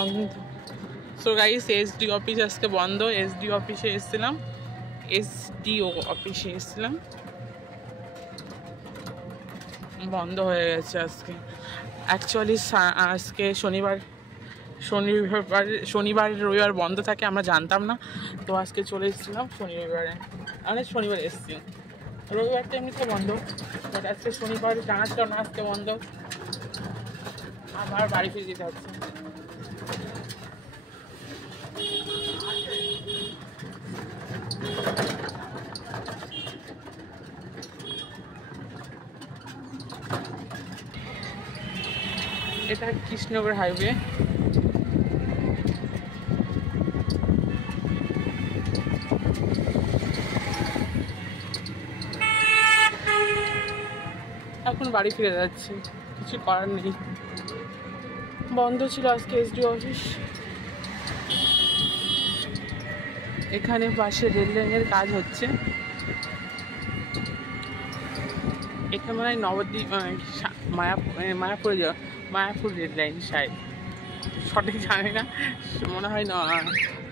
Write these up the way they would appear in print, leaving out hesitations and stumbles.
বন্ধ। So guys, SD office আজকে বন্ধ। এসডি অফিসে এসেছিলাম, এসডিও অফিসে এসেছিলাম, বন্ধ হয়ে গেছে আজকে। অ্যাকচুয়ালি আজকে শনিবার রবিবার বন্ধ থাকে, আমরা জানতাম না। তো আজকে চলে এসেছিলাম শনিবারে, মানে শনিবার এসেছি। রবিবারটা এমনিতে বন্ধ, বাট আজকে শনিবার জানাচ্ছিল না আজকে বন্ধ। আবার বাড়ি ফিরে যেতে হচ্ছে। এটা কৃষ্ণনগর হাইওয়ে। এখন বাড়ি ফিরে যাচ্ছি, কিছু করার নেই। বন্ধ ছিল আজকে এসডি অফিস। এখানে পাশে রেল লাইনের কাজ হচ্ছে। এখানে মনে হয় নবদ্বীপ মায়াপুর রেল লাইন, শায়দ সঠিক জানি না। মনে হয় না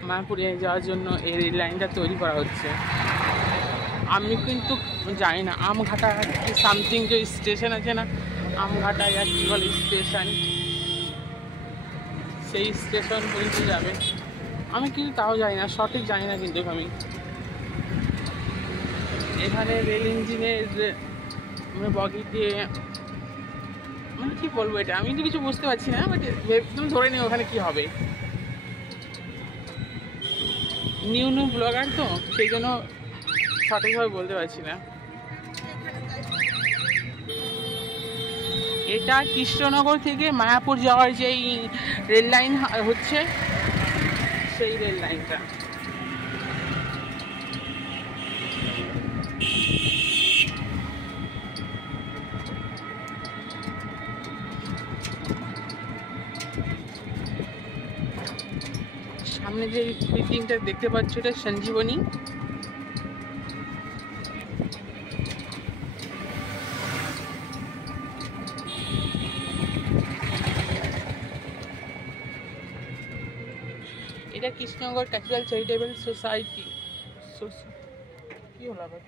মায়াপুরে যাওয়ার জন্য এই রেল লাইনটা তৈরি করা হচ্ছে। আমি কিন্তু জানি না, আমঘাটা সামথিং যে স্টেশন আছে না, আমঘাটা কি বলে স্টেশন, সেই স্টেশন পর্যন্ত যাবে। আমি কিন্তু তাও জানি না, সঠিক জানি না। কিন্তু আমি এখানে রেল ইঞ্জিনের বগি দিয়ে, মানে কি বলবো, এটা আমি তো কিছু বুঝতে পারছি না, বাট তুমি ধরে নিও ওখানে কি হবে। নিউ ব্লগার তো, সেই জন্য সঠিকভাবে বলতে পারছি না। এটা কৃষ্ণনগর থেকে মায়াপুর যাওয়ার যেই রেল লাইন হচ্ছে, সেই রেল লাইনটা। সামনে যে বিল্ডিংটা দেখতে পাচ্ছ, এটা সঞ্জীবনী। এটা কৃষ্ণনগর কালচারাল চ্যারিটেবল সোসাইটি। কি হলো আবার?